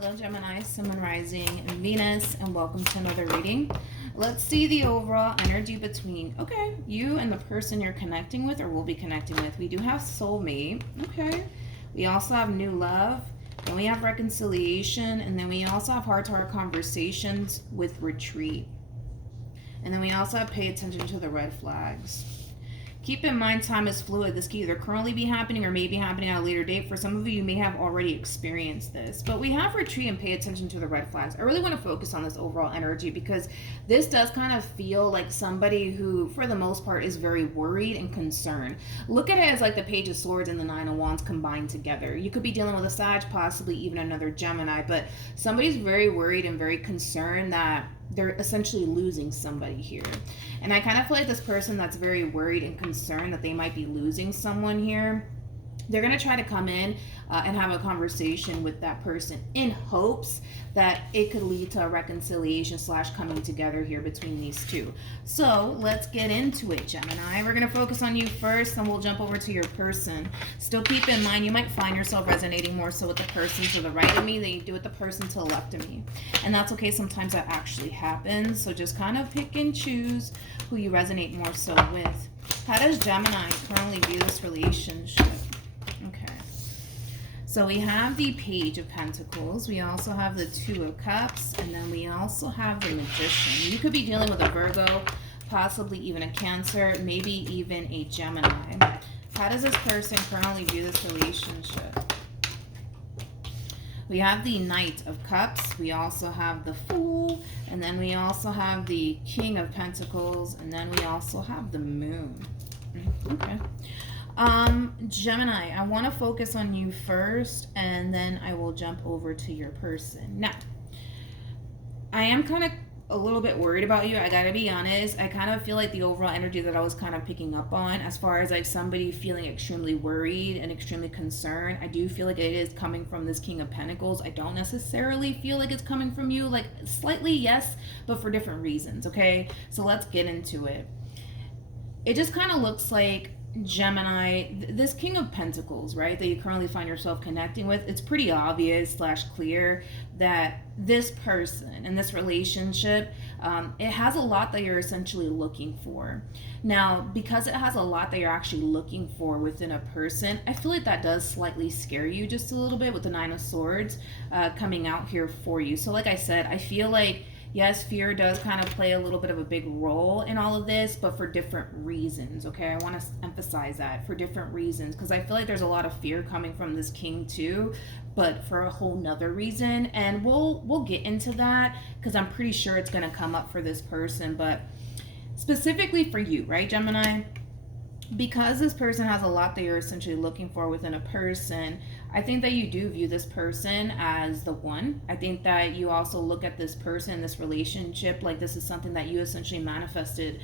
Hello Gemini, Sun, Moon, Rising, and Venus, and welcome to another reading. Let's see the overall energy between, you and the person you're connecting with or will be connecting with. We do have soulmate, We also have new love, and we have reconciliation, and then we also have heart-to-heart conversations with retreat. And then we also have pay attention to the red flags. Keep in mind, time is fluid. This can either currently be happening or may be happening at a later date. For some of you may have already experienced this. But we have retreat and pay attention to the red flags. I really want to focus on this overall energy because this does kind of feel like somebody who, for the most part, is very worried and concerned. Look at it as like the Page of Swords and the Nine of Wands combined together. You could be dealing with a Sag, possibly even another Gemini, but somebody's very worried and very concerned that they're essentially losing somebody here. And I kind of feel like this person that's very worried and concerned that they might be losing someone here, they're going to try to come in and have a conversation with that person in hopes that it could lead to a reconciliation / coming together here between these two. So let's get into it, Gemini. We're going to focus on you first, and we'll jump over to your person. Still keep in mind, you might find yourself resonating more so with the person to the right of me than you do with the person to the left of me. And that's okay. Sometimes that actually happens. So just kind of pick and choose who you resonate more so with. How does Gemini currently view this relationship? So we have the Page of Pentacles, we also have the Two of Cups, and then we also have the Magician. You could be dealing with a Virgo, possibly even a Cancer, maybe even a Gemini. How does this person currently view this relationship? We have the Knight of Cups, we also have the Fool, and then we also have the King of Pentacles, and then we also have the Moon. Gemini, I want to focus on you first, and then I will jump over to your person. Now, I am kind of a little bit worried about you. I gotta be honest. I kind of feel like the overall energy that I was kind of picking up on, as far as like somebody feeling extremely worried and extremely concerned, I do feel like it is coming from this King of Pentacles. I don't necessarily feel like it's coming from you. Like, slightly, yes, but for different reasons, okay? So let's get into it. It just kind of looks like Gemini, this King of Pentacles, right, that you currently find yourself connecting with, it's pretty obvious / clear that this person and this relationship, it has a lot that you're essentially looking for. Now, because it has a lot that you're actually looking for within a person, I feel like that does slightly scare you just a little bit with the Nine of Swords coming out here for you. So like I said, I feel like, yes, fear does kind of play a little bit of a big role in all of this, but for different reasons, okay? I want to emphasize that, for different reasons, because I feel like there's a lot of fear coming from this king too, but for a whole nother reason. And we'll get into that, because I'm pretty sure it's going to come up for this person. But specifically for you, right, Gemini? Because this person has a lot that you're essentially looking for within a person, I think that you do view this person as the one. I think that you also look at this person, this relationship, like this is something that you essentially manifested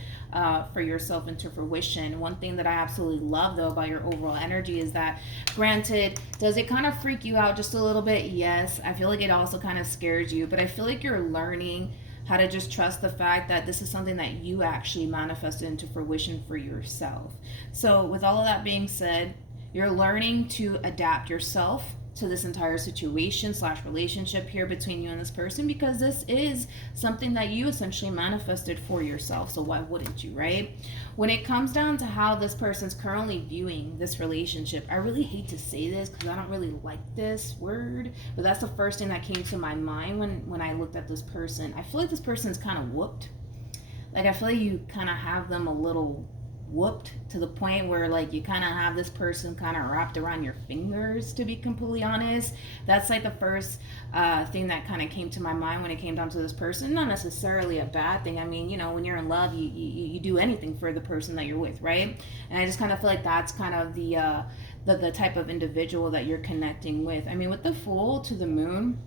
for yourself into fruition. One thing that I absolutely love, though, about your overall energy is that, granted, does it kind of freak you out just a little bit? Yes. I feel like it also kind of scares you, but I feel like you're learning how to just trust the fact that this is something that you actually manifested into fruition for yourself. So with all of that being said, you're learning to adapt yourself to this entire situation / relationship here between you and this person, because this is something that you essentially manifested for yourself. So why wouldn't you, right? When it comes down to how this person's currently viewing this relationship, I really hate to say this because I don't really like this word, but that's the first thing that came to my mind when I looked at this person. I feel like this person's kind of whooped. Like, I feel like you kind of have them a little whooped to the point where, like, you kind of have this person kind of wrapped around your fingers, to be completely honest. That's like the first thing that kind of came to my mind when it came down to this person. Not necessarily a bad thing. I mean, you know, when you're in love, you do anything for the person that you're with, right? And I just kind of feel like that's kind of the type of individual that you're connecting with. I mean, with the Fool to the Moon,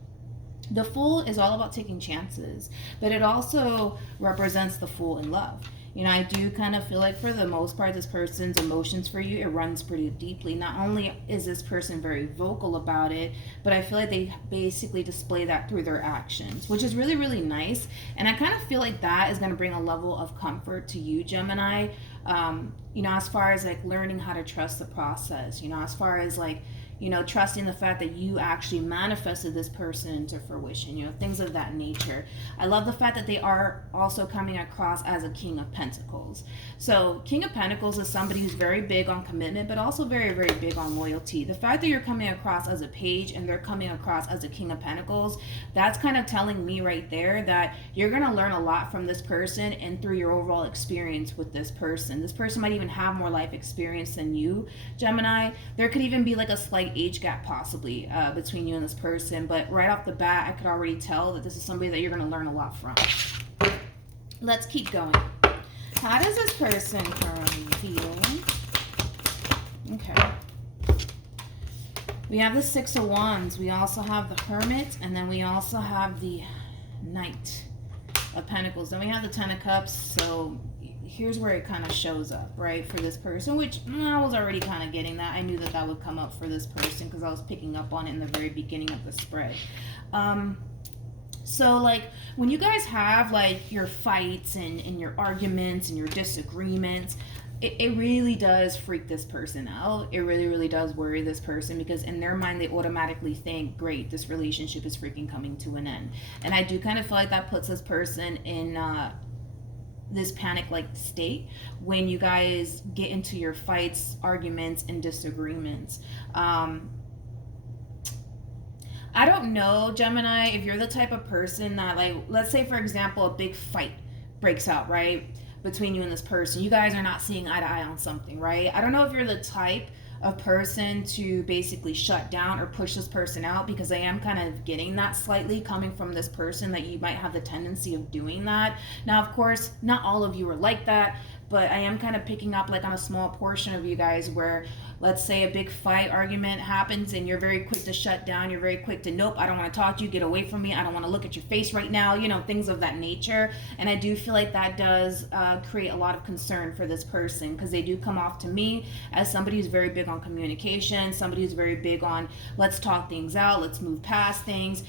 the Fool is all about taking chances, but it also represents the Fool in love. You know, I do kind of feel like for the most part, this person's emotions for you, it runs pretty deeply. Not only is this person very vocal about it, but I feel like they basically display that through their actions, which is really, really nice. And I kind of feel like that is going to bring a level of comfort to you, Gemini. You know, as far as like learning how to trust the process, you know, as far as like, you know, trusting the fact that you actually manifested this person into fruition, you know, things of that nature. I love the fact that they are also coming across as a King of Pentacles. So King of Pentacles is somebody who's very big on commitment, but also very, very big on loyalty. The fact that you're coming across as a page and they're coming across as a King of Pentacles, that's kind of telling me right there that you're going to learn a lot from this person and through your overall experience with this person. This person might even have more life experience than you, Gemini. There could even be like a slight age gap possibly between you and this person, but right off the bat I could already tell that this is somebody that you're going to learn a lot from. Let's keep going. How does this person currently feel? Okay, we have the Six of Wands, we also have the Hermit, and then we also have the Knight of Pentacles. Then we have the Ten of Cups. So here's where it kind of shows up, right, for this person, which I was already kind of getting that. I knew that that would come up for this person because I was picking up on it in the very beginning of the spread. So like when you guys have like your fights and your arguments and your disagreements, it really does freak this person out. It really, really does worry this person because in their mind, they automatically think, great, this relationship is freaking coming to an end. And I do kind of feel like that puts this person in this panic-like state when you guys get into your fights, arguments, and disagreements. I don't know, Gemini, if you're the type of person that, like, let's say, for example, a big fight breaks out, right, between you and this person. You guys are not seeing eye to eye on something, right? I don't know if you're the type of person to basically shut down or push this person out, because I am kind of getting that slightly coming from this person, that you might have the tendency of doing that. Now, of course, not all of you are like that, but I am kind of picking up like on a small portion of you guys where, let's say a big fight argument happens and you're very quick to shut down. You're very quick to, nope, I don't want to talk to you. Get away from me. I don't want to look at your face right now. You know, things of that nature. And I do feel like that does create a lot of concern for this person, because they do come off to me as somebody who's very big on communication, somebody who's very big on let's talk things out, let's move past things.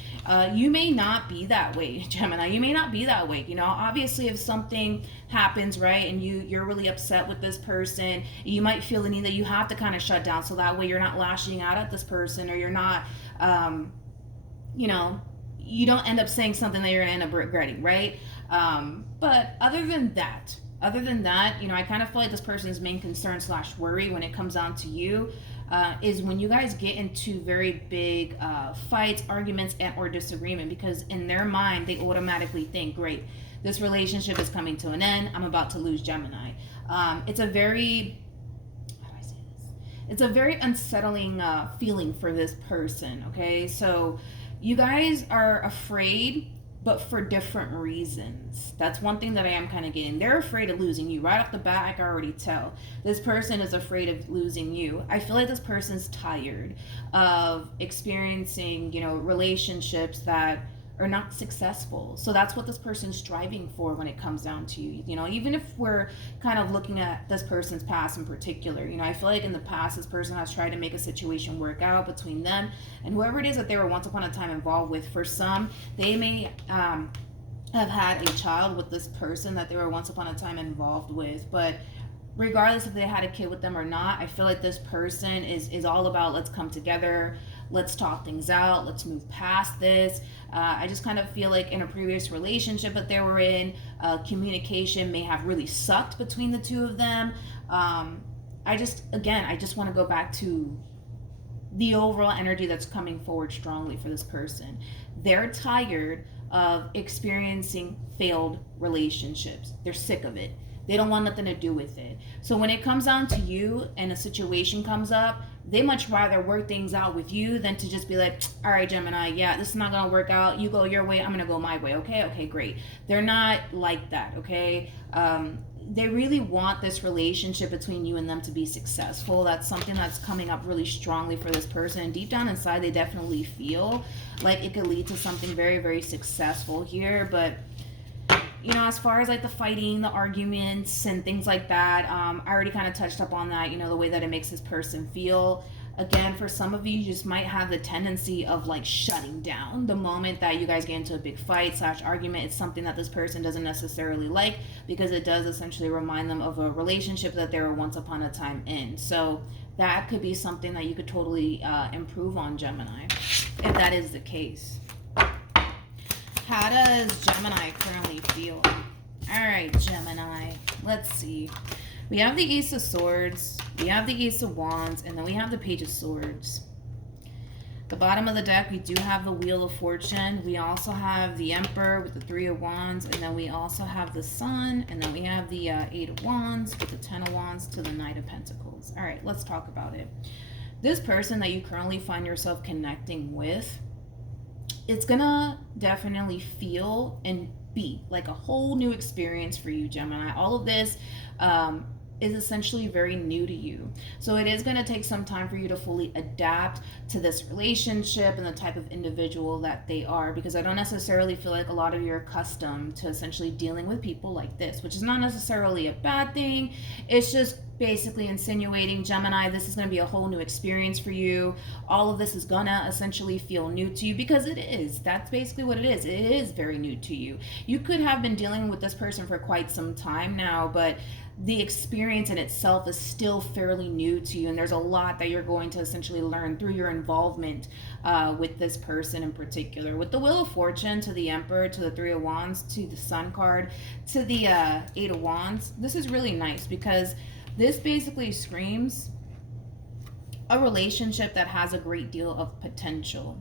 You may not be that way, Gemini. You may not be that way. You know, obviously if something happens, right, and you're really upset with this person, you might feel the need that you have to kind of shut down, so that way you're not lashing out at this person, or you're not you know, you don't end up saying something that you're gonna end up regretting, right? But other than that, you know, I kind of feel like this person's main concern slash worry when it comes down to you is when you guys get into very big fights, arguments, and or disagreement, because in their mind they automatically think, great, this relationship is coming to an end, I'm about to lose Gemini. It's a very, how do I say this? It's a very unsettling feeling for this person, okay? So you guys are afraid, but for different reasons. That's one thing that I am kind of getting. They're afraid of losing you. Right off the bat, I can already tell. This person is afraid of losing you. I feel like this person's tired of experiencing, you know, relationships that are not successful. So that's what this person's striving for when it comes down to you. You know, even if we're kind of looking at this person's past in particular, you know, I feel like in the past this person has tried to make a situation work out between them and whoever it is that they were once upon a time involved with. For some, they may have had a child with this person that they were once upon a time involved with, but regardless if they had a kid with them or not, I feel like this person is all about let's come together, let's talk things out, let's move past this. I just kind of feel like in a previous relationship that they were in, communication may have really sucked between the two of them. I just want to go back to the overall energy that's coming forward strongly for this person. They're tired of experiencing failed relationships. They're sick of it. They don't want nothing to do with it. So when it comes down to you and a situation comes up, they much rather work things out with you than to just be like, all right, Gemini, yeah, this is not going to work out. You go your way, I'm going to go my way. Okay, great. They're not like that, okay? They really want this relationship between you and them to be successful. That's something that's coming up really strongly for this person. And deep down inside, they definitely feel like it could lead to something very, very successful here. But you know, as far as like the fighting, the arguments and things like that, I already kind of touched up on that, you know, the way that it makes this person feel. Again, for some of you, you just might have the tendency of like shutting down the moment that you guys get into a big fight / argument. It's something that this person doesn't necessarily like, because it does essentially remind them of a relationship that they were once upon a time in. So that could be something that you could totally improve on, Gemini, if that is the case. How does Gemini currently feel? All right, Gemini, let's see. We have the Ace of Swords, we have the Ace of Wands, and then we have the Page of Swords. The bottom of the deck, we do have the Wheel of Fortune. We also have the Emperor with the Three of Wands, and then we also have the Sun, and then we have the Eight of Wands with the Ten of Wands to the Knight of Pentacles. All right, let's talk about it. This person that you currently find yourself connecting with, it's gonna definitely feel and be like a whole new experience for you, Gemini. All of this is essentially very new to you. So it is going to take some time for you to fully adapt to this relationship and the type of individual that they are, because I don't necessarily feel like a lot of you are accustomed to essentially dealing with people like this, which is not necessarily a bad thing. It's just basically insinuating, Gemini, this is going to be a whole new experience for you. All of this is going to essentially feel new to you, because it is. That's basically what it is. It is very new to you. You could have been dealing with this person for quite some time now, but the experience in itself is still fairly new to you, and there's a lot that you're going to essentially learn through your involvement with this person in particular. With the Wheel of Fortune to the Emperor, to the Three of Wands, to the Sun card, to the Eight of Wands, this is really nice, because this basically screams a relationship that has a great deal of potential.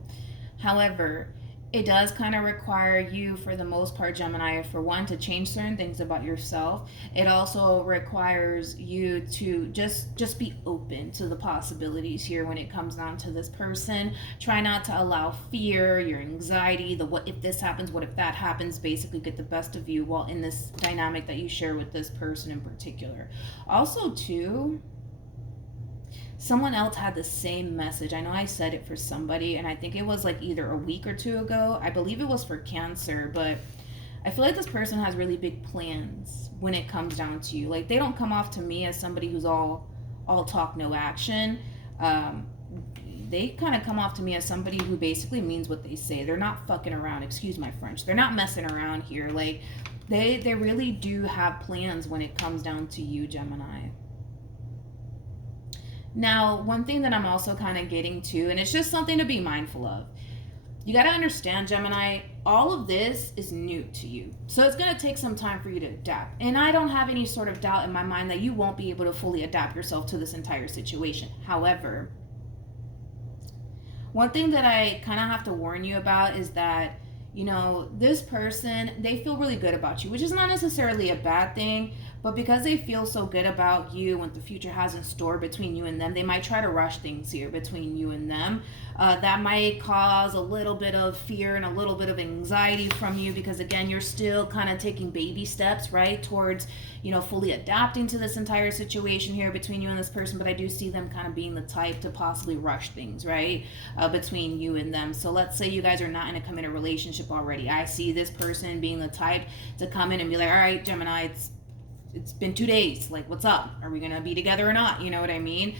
However, it does kind of require you, for the most part, Gemini, for one, to change certain things about yourself. It also requires you to just be open to the possibilities here when it comes down to this person. Try not to allow fear, your anxiety, the what if this happens, what if that happens, basically get the best of you while in this dynamic that you share with this person in particular. Also, too, someone else had the same message. I know I said it for somebody, and I think it was like either a week or two ago. I believe it was for Cancer, but I feel like this person has really big plans when it comes down to you. Like, they don't come off to me as somebody who's all talk, no action. They kind of come off to me as somebody who basically means what they say. They're not fucking around, excuse my French. They're not messing around here. Like, they really do have plans when it comes down to you, Gemini. Now, one thing that I'm also kind of getting to, and it's just something to be mindful of, you got to understand, Gemini, all of this is new to you. So it's going to take some time for you to adapt. And I don't have any sort of doubt in my mind that you won't be able to fully adapt yourself to this entire situation. However, one thing that I kind of have to warn you about is that, you know, this person, they feel really good about you, which is not necessarily a bad thing, but because they feel so good about you and what the future has in store between you and them, they might try to rush things here between you and them. That might cause a little bit of fear and a little bit of anxiety from you, because again, you're still kind of taking baby steps, right, towards, you know, fully adapting to this entire situation here between you and this person. But I do see them kind of being the type to possibly rush things, right, between you and them. So let's say you guys are not in a committed relationship already. I see this person being the type to come in and be like, all right, Gemini, it's been 2 days. Like, what's up? Are we going to be together or not? You know what I mean?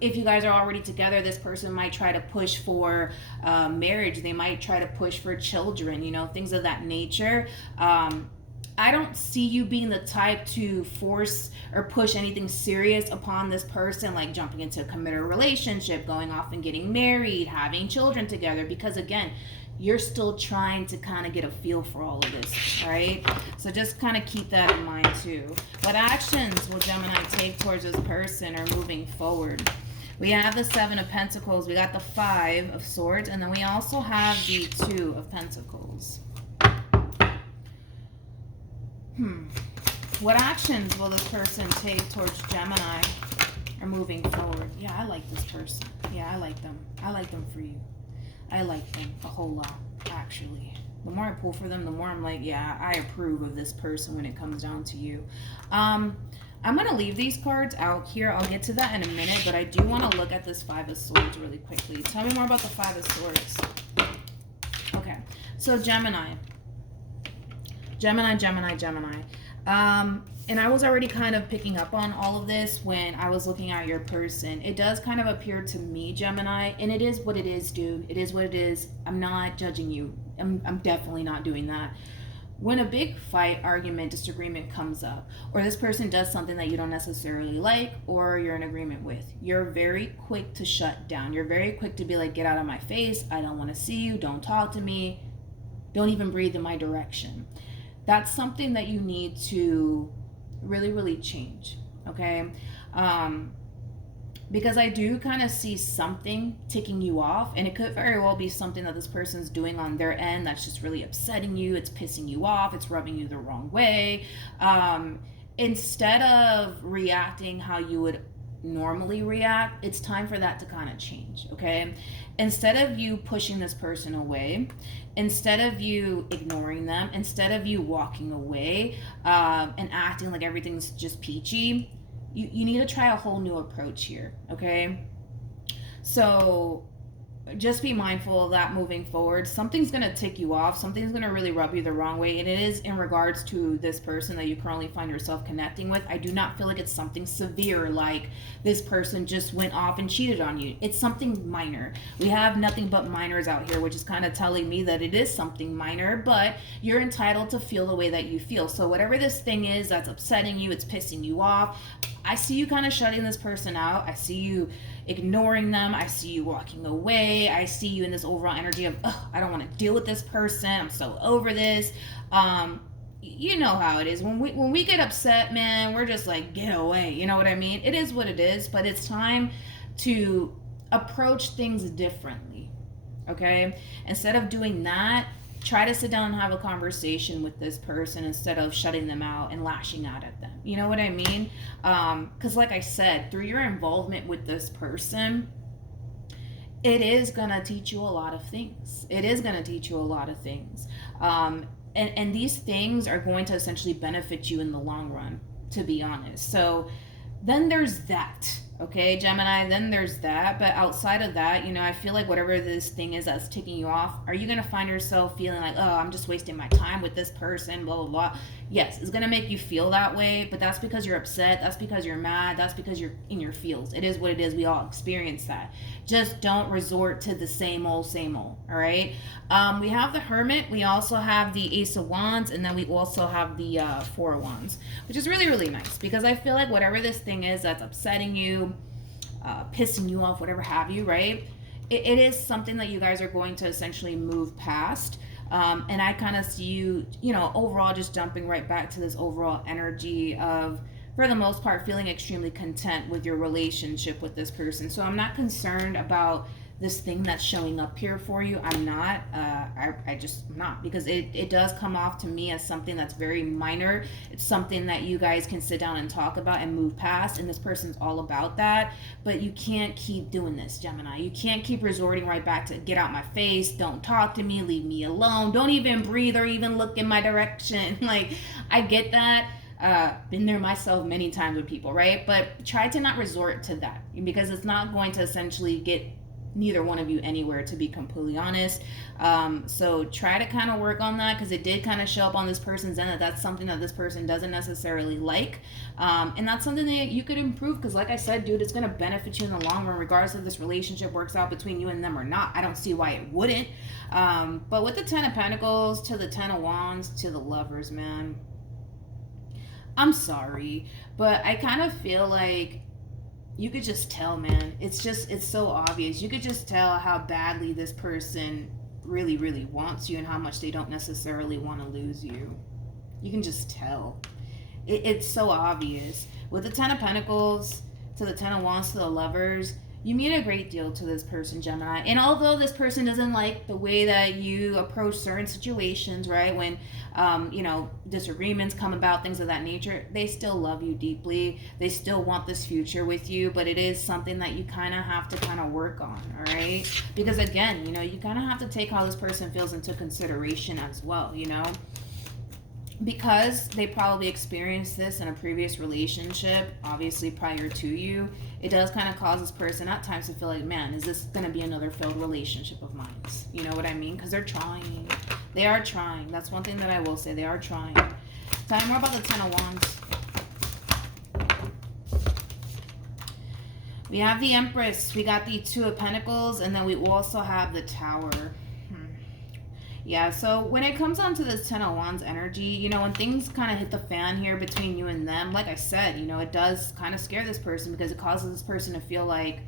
If you guys are already together, this person might try to push for marriage. They might try to push for children, you know, things of that nature. I don't see you being the type to force or push anything serious upon this person, like jumping into a committed relationship, going off and getting married, having children together, because again, you're still trying to kind of get a feel for all of this, right? So just kind of keep that in mind too. What actions will Gemini take towards this person or moving forward? We have the Seven of Pentacles, we got the Five of Swords, and then we also have the Two of Pentacles. What actions will this person take towards Gemini or moving forward? Yeah, I like this person. Yeah, I like them. I like them for you. I like them a whole lot, actually. The more I pull for them, the more I'm like, yeah, I approve of this person when it comes down to you. I'm going to leave these cards out here. I'll get to that in a minute, but I do want to look at this Five of Swords really quickly. Tell me more about the Five of Swords. Okay, so Gemini. And I was already kind of picking up on all of this when I was looking at your person. It does kind of appear to me, Gemini, and it is what it is, dude. It is what it is. I'm not judging you. I'm definitely not doing that. When a big fight, argument, disagreement comes up, or this person does something that you don't necessarily like or you're in agreement with, you're very quick to shut down. You're very quick to be like, get out of my face. I don't want to see you. Don't talk to me. Don't even breathe in my direction. That's something that you need to really, really change. Okay. Because I do kind of see something ticking you off, and it could very well be something that this person's doing on their end that's just really upsetting you. It's pissing you off. It's rubbing you the wrong way. Instead of reacting how you would normally react, it's time for that to kind of change. Okay. Instead of you pushing this person away, instead of you ignoring them, instead of you walking away and acting like everything's just peachy, you need to try a whole new approach here. Okay. So just be mindful of that moving forward. Something's going to tick you off. Something's going to really rub you the wrong way. And it is in regards to this person that you currently find yourself connecting with. I do not feel like it's something severe, like this person just went off and cheated on you. It's something minor. We have nothing but minors out here, which is kind of telling me that it is something minor, but you're entitled to feel the way that you feel. So whatever this thing is that's upsetting you, it's pissing you off, I see you kind of shutting this person out. I see you ignoring them. I see you walking away. I see you in this overall energy of, I don't want to deal with this person. I'm so over this. You know how it is. When we get upset, man, we're just like, get away. You know what I mean? It is what it is, but it's time to approach things differently. Okay? Instead of doing that, try to sit down and have a conversation with this person instead of shutting them out and lashing out at them. You know what I mean? Because like I said, through your involvement with this person, it is going to teach you a lot of things. It is going to teach you a lot of things. And these things are going to essentially benefit you in the long run, to be honest. So then there's that. Okay, Gemini, then there's that. But outside of that, I feel like whatever this thing is that's ticking you off, are you going to find yourself feeling like, I'm just wasting my time with this person, blah, blah, blah? Yes, it's going to make you feel that way, but that's because you're upset. That's because you're mad. That's because you're in your feels. It is what it is. We all experience that. Just don't resort to the same old, all right? We have the Hermit. We also have the Ace of Wands, and then we also have the Four of Wands, which is really, really nice because I feel like whatever this thing is that's upsetting you, pissing you off, whatever have you, right? It is something that you guys are going to essentially move past. And I kind of see you, overall just jumping right back to this overall energy of, for the most part, feeling extremely content with your relationship with this person. So I'm not concerned about this thing that's showing up here for you. I'm not. I just am not, because it does come off to me as something that's very minor. It's something that you guys can sit down and talk about and move past, and this person's all about that. But you can't keep doing this, Gemini. You can't keep resorting right back to get out my face, don't talk to me, leave me alone, don't even breathe or even look in my direction. Like, I get that. Been there myself many times with people, right? But try to not resort to that, because it's not going to essentially get neither one of you anywhere, to be completely honest. So try to kind of work on that, because it did kind of show up on this person's end that's something that this person doesn't necessarily like. And that's something that you could improve, because like I said, dude, it's going to benefit you in the long run, regardless if this relationship works out between you and them or not. I don't see why it wouldn't. But with the Ten of Pentacles to the Ten of Wands to the Lovers, man, I'm sorry, but I kind of feel like you could just tell, man. It's so obvious. You could just tell how badly this person really, really wants you and how much they don't necessarily want to lose you. You can just tell. It's so obvious. With the Ten of Pentacles to the Ten of Wands to the Lovers, you mean a great deal to this person, Gemini. And although this person doesn't like the way that you approach certain situations, right, when disagreements come about, things of that nature, they still love you deeply. They still want this future with you, but it is something that you kind of have to work on, all right? Because again, you kind of have to take how this person feels into consideration as well, because they probably experienced this in a previous relationship, obviously prior to you. It does kind of cause this person at times to feel like, man, is this going to be another failed relationship of mine? You know what I mean? Because they're trying. They are trying. That's one thing that I will say. They are trying. Tell me more about the Ten of Wands. We have the Empress, we got the Two of Pentacles, and then we also have the Tower. Yeah, so when it comes on to this Ten of Wands energy, you know, when things kind of hit the fan here between you and them, like I said, you know, it does kind of scare this person because it causes this person to feel like,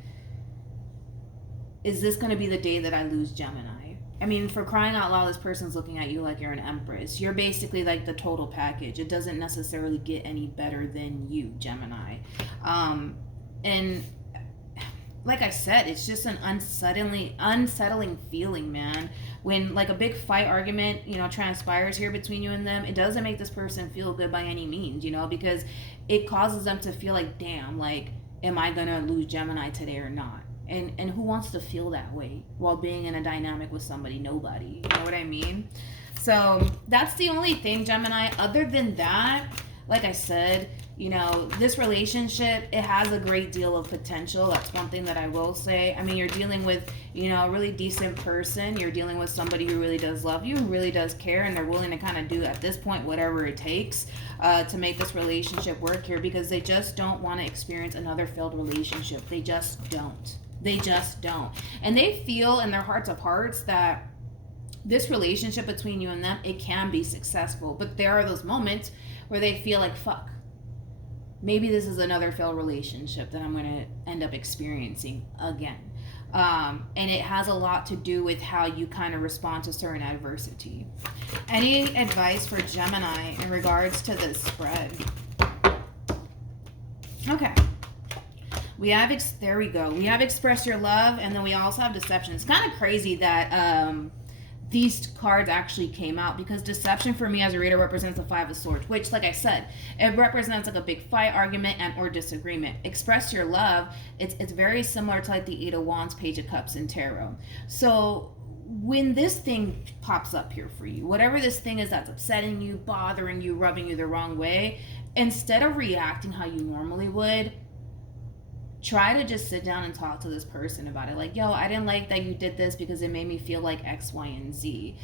is this going to be the day that I lose Gemini? I mean, for crying out loud, this person's looking at you like you're an Empress. You're basically like the total package. It doesn't necessarily get any better than you, Gemini. And like I said, it's just an unsettling feeling, man. When like a big fight argument, you know, transpires here between you and them, it doesn't make this person feel good by any means, you know, because it causes them to feel like, damn, like, am I gonna lose Gemini today or not? And who wants to feel that way while being in a dynamic with somebody? Nobody. You know what I mean? So that's the only thing, Gemini. Other than that, like I said, you know, this relationship, it has a great deal of potential. That's one thing that I will say. I mean, you're dealing with, you know, a really decent person. You're dealing with somebody who really does love you, who really does care, and they're willing to kind of do, at this point, whatever it takes to make this relationship work here, because they just don't want to experience another failed relationship. They just don't. They just don't. And they feel in their hearts of hearts that this relationship between you and them, it can be successful. But there are those moments where they feel like, fuck, maybe this is another failed relationship that I'm going to end up experiencing again. And it has a lot to do with how you kind of respond to certain adversity. Any advice for Gemini in regards to this spread? Okay. We have, there we go. We have express your love, and then we also have deception. It's kind of crazy that these cards actually came out, because deception for me as a reader represents the Five of Swords, which, like I said, it represents like a big fight, argument, and or disagreement. Express your love, it's very similar to like the Eight of Wands, Page of Cups, and Tarot. So when this thing pops up here for you, whatever this thing is that's upsetting you, bothering you, rubbing you the wrong way, instead of reacting how you normally would, try to just sit down and talk to this person about it. Like, yo, I didn't like that you did this because it made me feel like X, Y, and Z.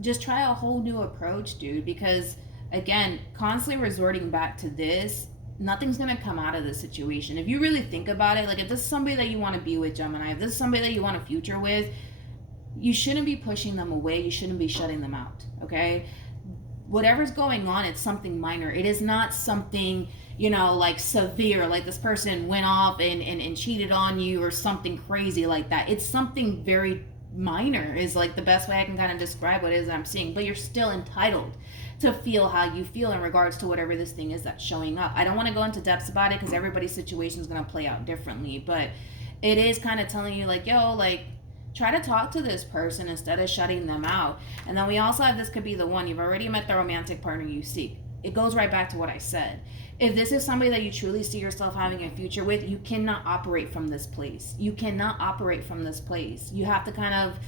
Just try a whole new approach, dude, because, again, constantly resorting back to this, nothing's going to come out of this situation. If you really think about it, like, if this is somebody that you want to be with, Gemini, if this is somebody that you want a future with, you shouldn't be pushing them away. You shouldn't be shutting them out, okay? Whatever's going on, it's something minor. It is not something, you know, like severe, like this person went off and cheated on you or something crazy like that. It's something very minor is like the best way I can kind of describe what it is that I'm seeing. But you're still entitled to feel how you feel in regards to whatever this thing is that's showing up. I don't want to go into depths about it because everybody's situation is going to play out differently. But it is kind of telling you like, yo, like, try to talk to this person instead of shutting them out. And then we also have, this could be the one. You've already met the romantic partner you seek. It goes right back to what I said. If this is somebody that you truly see yourself having a future with, you cannot operate from this place. You cannot operate from this place. You have to kind of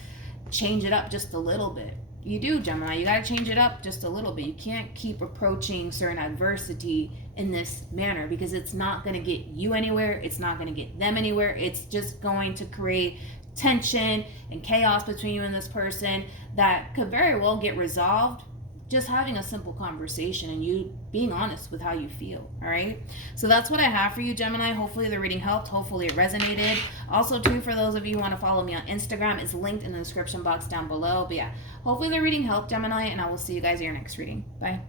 change it up just a little bit. You do, Gemini. You got to change it up just a little bit. You can't keep approaching certain adversity in this manner because it's not going to get you anywhere. It's not going to get them anywhere. It's just going to create tension and chaos between you and this person that could very well get resolved just having a simple conversation and you being honest with how you feel. All right, so that's what I have for you, Gemini. Hopefully the reading helped. Hopefully it resonated. Also too, for those of you who want to follow me on Instagram, it's linked in the description box down below. But yeah, hopefully the reading helped, Gemini, and I will see you guys in your next reading. Bye.